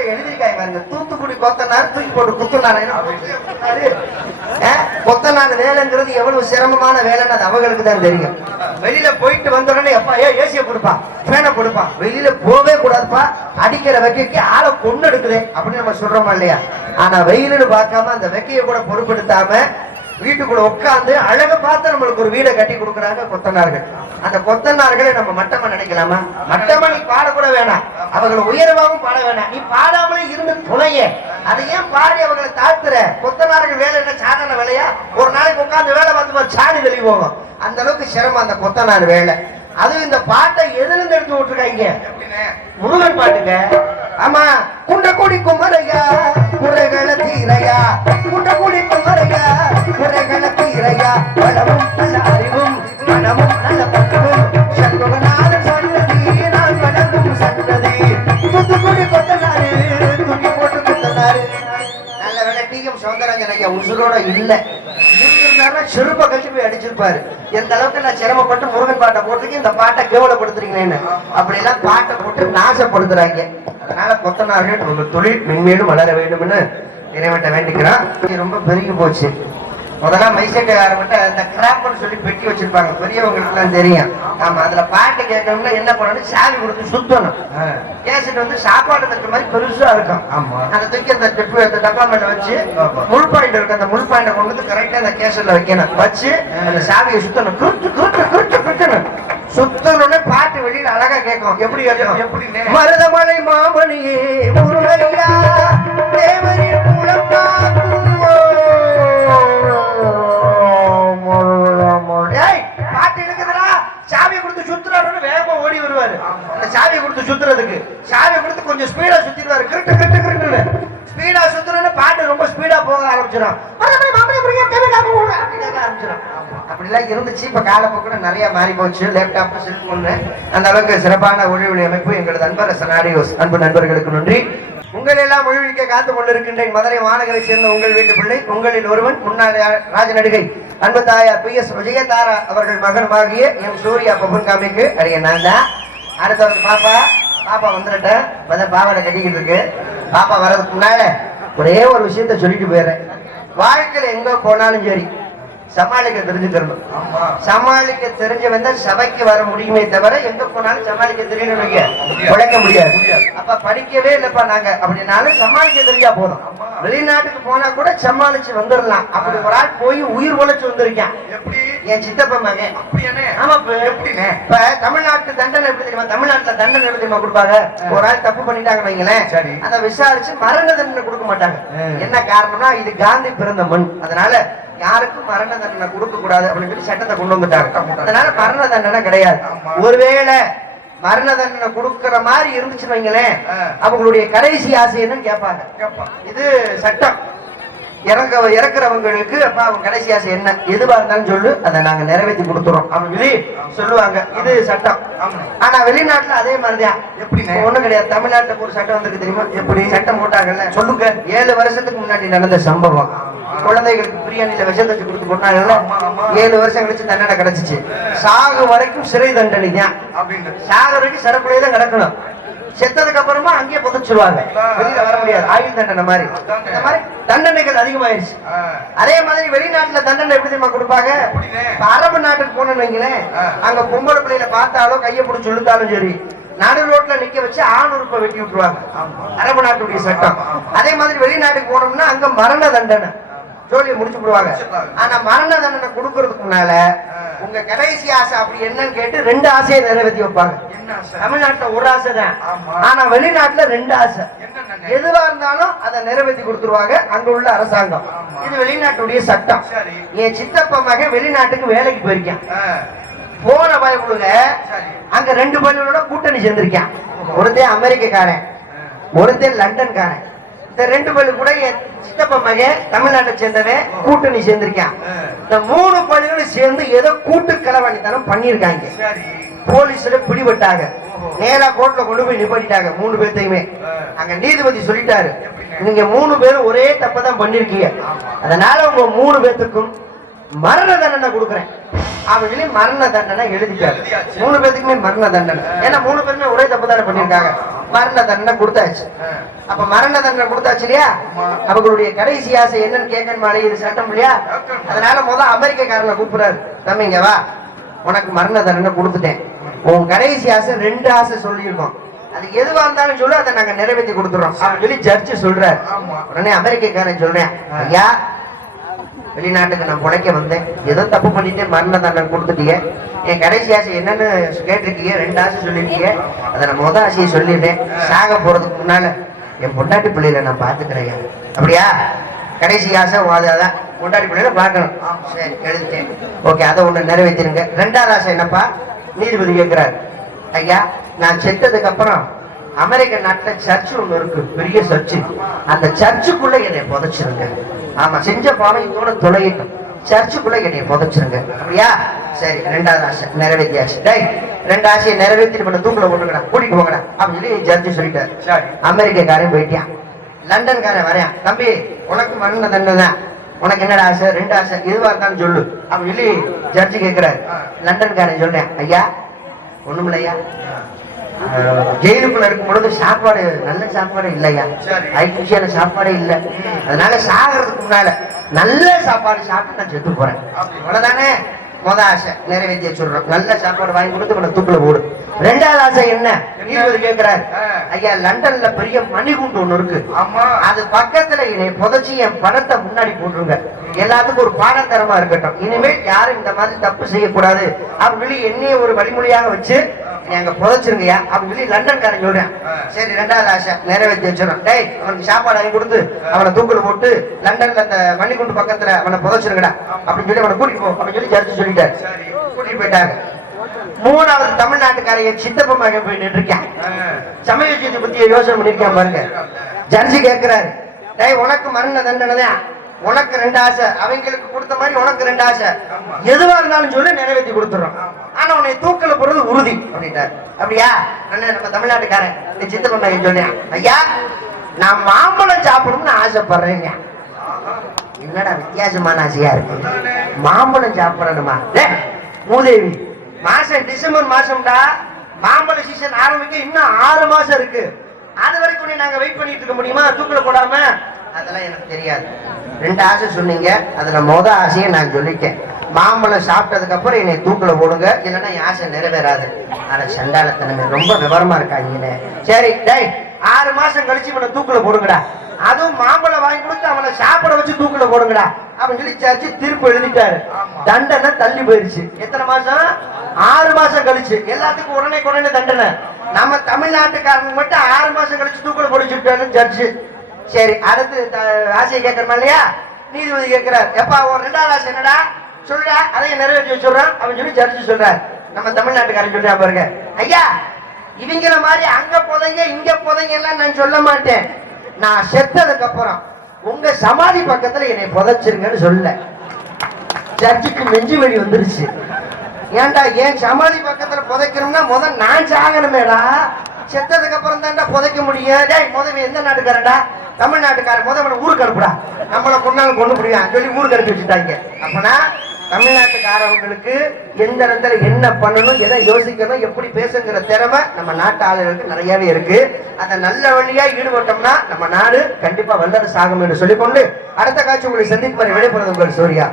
பாட்டை எழுதிருக்காங்க. தூத்துக்குடி கொத்தனார் தூக்கி போட்டு குத்துனாரு. கொத்தனார் வேலைங்கிறது எவ்வளவு சிரமமான வேலைன்னு அது அவங்களுக்கு தான் தெரியும். வெளியில போயிட்டு வந்த உடனே எப்பா ஏசிய கொடுப்பா, ஃபேனை கொடுப்பா, வெளியில போவே கூடாதுப்பா, அடிக்கிற வெக்கைக்கு ஆளை கொண்டு எடுக்குது அப்படின்னு நம்ம சொல்றோமா இல்லையா? ஆனா வெயிலுன்னு பார்க்காம அந்த வெக்கையை கூட பொறுப்பெடுத்தாம வீட்டுக்குள்ள உட்காந்து அழக பார்த்து நம்மளுக்கு ஒரு வீடை கட்டி கொடுக்குறாங்க கொத்தனார்கள். அந்த கொத்தனார்களை நம்ம மட்டமா நினைக்கலாமா? மட்டமா நீ பாடக்கூட வேணாம், அவங்களை உயர்வாகவும் பாட வேணாம், நீ பாடாமலே இருந்து துணைய. அதை ஏன் பாடி அவங்களை தாழ்த்துற? கொத்தனார்கள் வேலை என்ன சாதாரண வேலையா? ஒரு நாளைக்கு உட்காந்து வேலை பார்த்து சாணி தெளிவு போகும். அந்த அளவுக்கு சிரமம் அந்த கொத்தனார் வேலை. அதுவும் இந்த பாட்டை எதுல இருந்து எடுத்து விட்டுருக்காங்க? முருகன் பாட்டுங்க. ஆமா, குண்டக்குடி குமரையா குறைகளை தீரையா, குண்டக்குடி குமரையா குறைகளை தீரையா, வளமும் நல்ல அறிவும் மனமும் நல்ல பண்பும் சண்முகநாதன் சன்னதி நான் வளர்க்கும் சன்னதி. தூத்துக்குடி கொத்தனாரு தூக்கி போட்டு கொத்தனாரு. நல்ல வேலை டிஎம் சௌந்தரராஜன் ஐயா உசுரோட இல்ல, செருப்ப கட்டி போய் அடிச்சிருப்பாரு. எந்த அளவுக்கு நான் சிரமப்பட்டு முருகன் பாட்டை போட்டிருக்கேன், இந்த பாட்டை கேவலப்படுத்துறீங்களேன்னு அப்படி எல்லாம் பாட்டை போட்டு நாசப்படுத்துறாங்க. அதனால கொத்தனார்கள் உங்க தொழில் மென்மேலும் வளர வேண்டும்னு இறைவன்ட்ட வேண்டிக்கிறான். ரொம்ப பெருகி போச்சு. முதல்ல மைசெட்டுக்காரங்கிட்ட இந்த கிராப்னு சொல்லி பெட்டி வச்சிருப்பாங்க, பெரியவங்களுக்கு எல்லாம் தெரியும். ஆமா, அதுல பாட்டு கேட்கணும்னா என்ன பண்ணணும்? சாவி கொடுத்து சுத்தணும். கேசட் வந்து சாப்பாடு தட்டு மாதிரி பெருசா இருக்கும். அந்த தூக்கி அந்த டப்பா மேல வச்சு முள் பாயிண்ட் இருக்கு, அந்த முள் பாயிண்ட கொண்டு வந்து கரெக்டா அந்த கேசட்ல வைக்கணும். வச்சு அந்த சாவியை சுத்தணும். சுத்தணும்னு பாட்டு வெளியில அழகா கேட்கும். எப்படி கேட்கும்? எப்படி? மருதமலை மாமணியே முருகையா தேவரின் மூலம் பாட்டு இருக்குதுடா. சாவியை கொடுத்து சுத்துறாருன்னு வேகமா ஓடி வருவாரு. அந்த சாவியை கொடுத்து சுத்துறதுக்கு சாவியை கொடுத்து கொஞ்சம் ஸ்பீடா சுத்திடுவாரு. கிருட்டு கிருட்டு கிருட்டு ஸ்பீடா சுத்துறன்னு பாட்டு ரொம்ப ஸ்பீடா போக ஆரம்பிச்சிடும். அப்படிலாம் இருந்துச்சு. இப்ப காலப்போக்குல நிறைய மாறி போச்சு. லேப்டாப், செல்போன், அந்த அளவுக்கு சிறப்பான ஒளிவொலி அமைப்பு எங்களது அன்பர் சனாரியோஸ் அன்பு நண்பர்களுக்கு நன்றி. உங்கள் எல்லாம் ஒளிவிக்க காத்துக் கொண்டிருக்கின்றேன். மதுரை மாநகரை சேர்ந்த உங்கள் வீட்டு பிள்ளை, உங்களில் ஒருவன், முன்னாள் ராஜ நடிகை அன்பு தாயார் PS விஜயதாரா அவர்கள் மகனுமாகிய எம் சூர்யா பபன்காமிக்கு அடைய நான் தான். அடுத்தவருக்கு பாப்பா வந்துட்டேன். பாவாடை கட்டிக்கிட்டு இருக்கு. பாப்பா வர்றதுக்கு முன்னால ஒரே ஒரு விஷயத்த சொல்லிட்டு போயிடுறேன். வாழ்க்கையில எங்க போனாலும் சரி சமாளிக்க தெரிஞ்சுக்கணும். சமாளிக்க தெரிஞ்ச வந்தா சபைக்கு வர முடியுமே தவிர எங்க போனாலும் சமாளிக்க தெரியணும், உழைக்க முடியாது. அப்ப படிக்கவே இல்லப்பா நாங்க அப்படின்னாலும் சமாளிக்க தெரிஞ்சா போதும். வெளிநாட்டுக்கு போனா கூட சமாளிச்சு வந்துடலாம். அப்படி ஒரு ஆள் போய் உயிர் உழைச்சு வந்திருக்கேன். என் சித்தப்பா மகன். ஆமா, இப்ப தமிழ்நாட்டு தண்டனை எப்படி தெரியுமா? தமிழ்நாட்டுல தண்டனை எப்படி தெரியுமா கொடுப்பாங்க? ஒரு ஆள் தப்பு பண்ணிட்டாங்க வைங்களேன், அதை விசாரிச்சு மரண தண்டனை கொடுக்க மாட்டாங்க. என்ன காரணம்னா இது காந்தி பிறந்த மண், அதனால யாருக்கும் மரண தண்டனை கொடுக்க கூடாது அப்படின்னு சொல்லி சட்டத்தை கொண்டு வந்துட்டாங்க. அதனால மரண தண்டனை கிடையாது. ஒருவேளை மரண தண்டனை கொடுக்கிற மாதிரி இருந்துச்சுன்னு வைங்களேன், அவங்களுடைய கடைசி ஆசை என்னன்னு கேட்பாங்க. இது சட்டம். இறக்குறவங்களுக்கு அப்ப அவங்க கடைசி ஆசை என்ன, எதுவா இருந்தாலும் சொல்லு, அதை நாங்க நிறைவேற்றி கொடுத்துறோம் அப்படின்னு சொல்லி சொல்லுவாங்க. இது சட்டம். ஆனா வெளிநாட்டுல அதே மாதிரிதான். எப்படி? ஒண்ணும் கிடையாது. தமிழ்நாட்டுல ஒரு சட்டம் வந்திருக்கு தெரியுமா? எப்படி சட்டம் போட்டாங்கல்ல? சொல்லுங்க. 7 வருஷத்துக்கு முன்னாடி நடந்த சம்பவம். குழந்தைகளுக்கு பிரியாணியில விஷத்தை கொடுத்து கொண்டாங்கல்ல, 7 வருஷம் கழிச்சு தண்டனை கிடைச்சிச்சு. சாகு வரைக்கும் சிறை தண்டனை தான். சாகு வரைக்கும் சிறப்புலையே தான் கிடக்கணும். செத்ததுக்கு அப்புறமா அங்கேயே புதைச்சிருவாங்க, வெளியில வர முடியாது. ஆயுள் தண்டனை மாதிரி இந்த மாதிரி தண்டனைகள் அதிகமாயிருச்சு. அதே மாதிரி வெளிநாட்டுல தண்டனை எப்படி தெரியுமா கொடுப்பாங்க? அரபு நாட்டுக்கு போனோம்னு வைங்களேன், அங்க பொம்பளை பிள்ளையில பார்த்தாலும் கையை பிடிச்சி இழுத்தாலும் சரி நடு ரோட்ல நிக்க வச்சு ஆண் உறுப்பை வெட்டி விட்டுருவாங்க. அரபு நாட்டுடைய சட்டம். அதே மாதிரி வெளிநாட்டுக்கு போனோம்னா அங்க மரண தண்டனை ஜோலியை முடிச்சு விடுவாங்க. ஆனா மரண தண்டனை கொடுக்கறதுக்கு முன்னால உங்க கடைசி ஆசை அப்படி என்னன்னு கேட்டு 2 ஆசையை நிறைவேற்றி வைப்பாங்க. தமிழ்நாட்டுல ஒரு ஆசை தான், ஆனா வெளிநாட்டுல 2 ஆசை. எதுவா இருந்தாலும் அதை நிறைவேற்றி கொடுத்துருவாங்க அங்க உள்ள அரசாங்கம். இது வெளிநாட்டுடைய சட்டம். என் சித்தப்பா மகன் வெளிநாட்டுக்கு வேலைக்கு போயிருக்கேன். போன பயப்புடுங்க அங்க 2 பள்ளிகளோட கூட்டணி சேர்ந்திருக்கேன். ஒருத்தன் அமெரிக்காரன், ஒருத்தன் லண்டன்காரன். இந்த 2 பள்ளி கூட என் சித்தப்பா மகன் தமிழ்நாட்டை சேர்ந்தவன் கூட்டணி சேர்ந்திருக்கான். இந்த 3 பள்ளிகளும் சேர்ந்து ஏதோ கூட்டு களவாணித்தனம் பண்ணிருக்காங்க. போலீஸ்ல பிடிபட்டாங்க. நேரா கோர்ட்ல கொண்டு போய் நிப்பாட்டிட்டாங்க 3 பேர்த்தையுமே. அங்க நீதிபதி சொல்லிட்டாரு, நீங்க 3 பேரும் ஒரே தப்பதான் பண்ணிருக்கீங்க, அதனால உங்க 3 பேத்துக்கும் மரண தண்டனை கொடுக்குறேன் அப்படின்னு சொல்லி மரண தண்டனை எழுதிட்டாரு. 3 பேருக்குமே மரண தண்டனை. ஏன்னா 3 பேருமே ஒரே தப்பு தானே பண்ணிருக்காங்க. மரண தண்டனை கொடுத்தாச்சு. அப்ப மரண தண்டனை கொடுத்தாச்சு இல்லையா? அவங்களுடைய கடைசி ஆசை என்னன்னு கேட்கணும். இது சட்டம் இல்லையா? அதனால அமெரிக்காரனை கூப்பிடுறாரு. தம்பிங்க வா, உனக்கு மரண தண்டனை கொடுத்துட்டேன். உன் கடைசி ஆசை 2 ஆசை சொல்லியிருக்கோம். அது எதுவா இருந்தாலும் சொல்லு, அதை நாங்க நிறைவேற்றி கொடுத்துறோம் அப்படின்னு சொல்லி ஜட்ஜி சொல்றாரு. உடனே அமெரிக்காரன் சொல்றேன், ஐயா வெளிநாட்டுக்கு நான் பிழைக்க வந்தேன், ஏதோ தப்பு பண்ணிட்டு மரண தண்டனை கொடுத்துட்டீங்க. என் கடைசி ஆசை என்னன்னு கேட்டிருக்கீங்க, 2 ஆசை சொல்லிருக்கீங்க. அதை நான் முத ஆசையை சொல்லிடுறேன். சாக போறதுக்கு முன்னால என் பொண்டாட்டி பிள்ளையில நான் பாத்துக்கிறேன். அப்படியா? கடைசி ஆசை அதான் பொண்டாட்டி பிள்ளையில பாக்கணும். சரி எழுதிட்டேன். ஓகே, அதை ஒண்ணு நிறைவேற்றிருங்க. 2வது ஆசை என்னப்பா? நீதிபதி கேட்கிறாரு, ஐயா நான் செத்ததுக்கு அப்புறம் அமெரிக்க நாட்டுல சர்ச்சு ஒண்ணு இருக்கு, பெரிய சர்ச்சு. அந்த சர்ச்சுக்குள்ள என்னை புதைச்சிருங்க. ஆமா, செஞ்ச பாவையத்தோட தொலையிட்டும், சர்ச்சுக்குள்ள என்னை புதைச்சிருங்க. அப்படியா? சரி, 2வது ஆசை நிறைவேற்றியாச்சு. டேய் 2 ஆசையை நிறைவேற்றி பண்ண தூக்குல போட்டுக்கடா, கூட்டிட்டு போங்கடா அப்படின்னு சொல்லி ஜட்ஜி சொல்லிட்டாரு. அமெரிக்காரன் போயிட்டான். லண்டன்காரன் வரையான். தம்பி உனக்கு மரண தண்டனை தான், உனக்கு என்னடா ஆசை? 2 ஆசை, எதுவா இருந்தாலும் சொல்லு அப்படின்னு சொல்லி ஜட்ஜி கேட்கிறாரு. லண்டன்காரன் சொல்றேன், ஐயா ஒண்ணுமில்லையா, ஜெயிலுக்குள்ள இருக்கும் பொழுது சாப்பாடு நல்ல சாப்பாடு இல்லையா, ஐக்கியான சாப்பாடே இல்லை. அதனால சாகிறதுக்கு முன்னால நல்ல சாப்பாடு சாப்பிட்டு நான் செத்து போறேன். அவ்வளவுதானே? முத ஆசை நிறைவேற்றிய சொல்றோம். நல்ல சாப்பாடு வாங்கி கொடுத்து உன தூக்குல போடு. 2வது ஆசை என்ன? நீதிபதி கேட்கிறாரு, ஐயா லண்டன்ல பெரிய மணிகுண்டு ஒண்ணு இருக்கு, அது பக்கத்துல என்னை புதைச்சி என் படத்தை முன்னாடி போட்டுருங்க. எல்லாத்துக்கும் ஒரு பாடத்தரமா இருக்கட்டும். இனிமேல் யாரும் இந்த மாதிரி தப்பு செய்யக்கூடாது அப்படின்னு சொல்லி என்னைய ஒரு வழிமொழியாக வச்சு அங்க புதைச்சிருங்கயா அப்படின்னு சொல்லி லண்டன்காரன் சொல்றேன். சரி, 2வது ஆசை நிறைவேற்றி வச்சிடும். டேய் அவனுக்கு சாப்பாடு வாங்கி கொடுத்து அவனை தூக்குல போட்டு லண்டன்ல அந்த மணிகுண்டு பக்கத்துல அவனை புதைச்சிருங்கடா அப்படின்னு சொல்லி அவனை கூட்டிட்டு போ அப்படின்னு சொல்லி ஜட்ஜி சொல்லிட்டாரு. கூட்டிட்டு போயிட்டாங்க. 3வது தமிழ்நாட்டுக்காரைய சித்தப்ப மகன் போய் நின்றுருக்கேன். சமய ஜீதி பத்திய யோசனை பண்ணிருக்கேன் பாருங்க. ஜட்ஜி கேட்கிறாரு, டேய் உனக்கு மரண தண்டனை தான், உனக்கு 2 ஆசை, அவங்களுக்கு கொடுத்த மாதிரி உனக்கு 2 ஆசை, எதுவா இருந்தாலும் சொல்லி நிறைவேற்றி கொடுத்துறோம். ஆனா உன்னை தூக்கல போறது உறுதி அப்படின்ட்டாரு. அப்படியா? நம்ம தமிழ்நாட்டுக்காரன் சித்தப்ப மகன் சொல்றேன், ஐயா நான் மாம்பழம் சாப்பிடணும்னு ஆசைப்படுறேங்க. என்னடா வித்தியாசமான ஆசையா இருக்கு, மாம்பழம் சாப்பிடணுமா? மூதேவி, மாசம் டிசம்பர் மாசம்டா, மாம்பழ சீசன் ஆரம்பிக்க இன்னும் 6 மாசம் இருக்கு. அது வரைக்கும் நாங்க வெயிட் பண்ணிட்டு இருக்க முடியுமா தூக்கல போடாம? அதெல்லாம் எனக்கு தெரியாது. 2 ஆசை சொன்னீங்க, அதுல முத ஆசையை நான் சொல்லிட்டேன். மாம்பழம் சாப்பிட்டதுக்கு அப்புறம் என்னை தூக்கல போடுங்க, இல்லைன்னா என் ஆசை நிறைவேறாது. ஆனா சண்டாளத்தனமே ரொம்ப விவரமா இருக்காங்க. சரி டேய் 6 மாசம் கழிச்சு இவனை தூக்கல போடுங்கடா, அதுவும் மாம்பழம் வாங்கி கொடுத்து அவனை சாப்பிட வச்சு தூக்கல போடுங்கடா அப்படின்னு சொல்லி சர்ச்சு தீர்ப்பு எழுதிட்டாரு. தண்டனை தள்ளி போயிருச்சு. எத்தனை மாசம்? 6 மாசம் கழிச்சு. எல்லாத்துக்கும் உடனே தண்டனை. நம்ம தமிழ்நாட்டுக்காரங்க மட்டும் 6 மாசம் கழிச்சு தூக்கல போடிச்சுட்டாரு ஜட்ஜு. சரி, அடுத்து ஆசையை கேட்கணுமா இல்லையா? நீதிபதி கேட்கிறார், எப்பா ஒரு 2வது ஆசை என்னடா சொல்றா, அதையும் நிறைவேற்றி வச்சுடுறான் அப்படின்னு சொல்லி ஜட்ஜு சொல்றாரு. நம்ம தமிழ்நாட்டுக்காரன் சொல்றா பாருங்க, ஐயா இவங்கள மாதிரி அங்க புதைங்க இங்க புதைங்க எல்லாம் நான் சொல்ல மாட்டேன். நான் செத்ததுக்கு அப்புறம் உங்க சமாதி பக்கத்துல என்னை புதைச்சிருங்கன்னு சொல்ல. ஜட்ஜுக்கு நெஞ்சு வலி வந்துருச்சு. ஏன்டா என் சமாதி பக்கத்துல புதைக்கணும்னா முதல் நான் சாகணுமேடா, செத்ததுக்கு அப்புறம் தான்டா புதைக்க முடியும். முதல்ல எந்த நாட்டுக்காரன்டா? தமிழ்நாட்டுக்காரன். முதல்ல ஊருக்கு அனுப்புடா, நம்மளை கொண்டாலும் கொண்டு முடியும் சொல்லி ஊருக்கு அனுப்பி வச்சுட்டாங்க. அப்பனா தமிழ்நாட்டுக்காரவங்களுக்கு எந்த இடத்துல என்ன பண்ணணும், எதை யோசிக்கணும், எப்படி பேசுங்கிற திறமை நம்ம நாட்டு ஆளுகளுக்கு நிறையவே இருக்கு. அதை நல்ல வழியா ஈடுபட்டோம்னா நம்ம நாடு கண்டிப்பா வல்லரசு ஆகும் என்று சொல்லிக்கொண்டு அடுத்த காட்சி உங்களை சந்திப்பு விடைபெறுவது உங்கள் சூர்யா.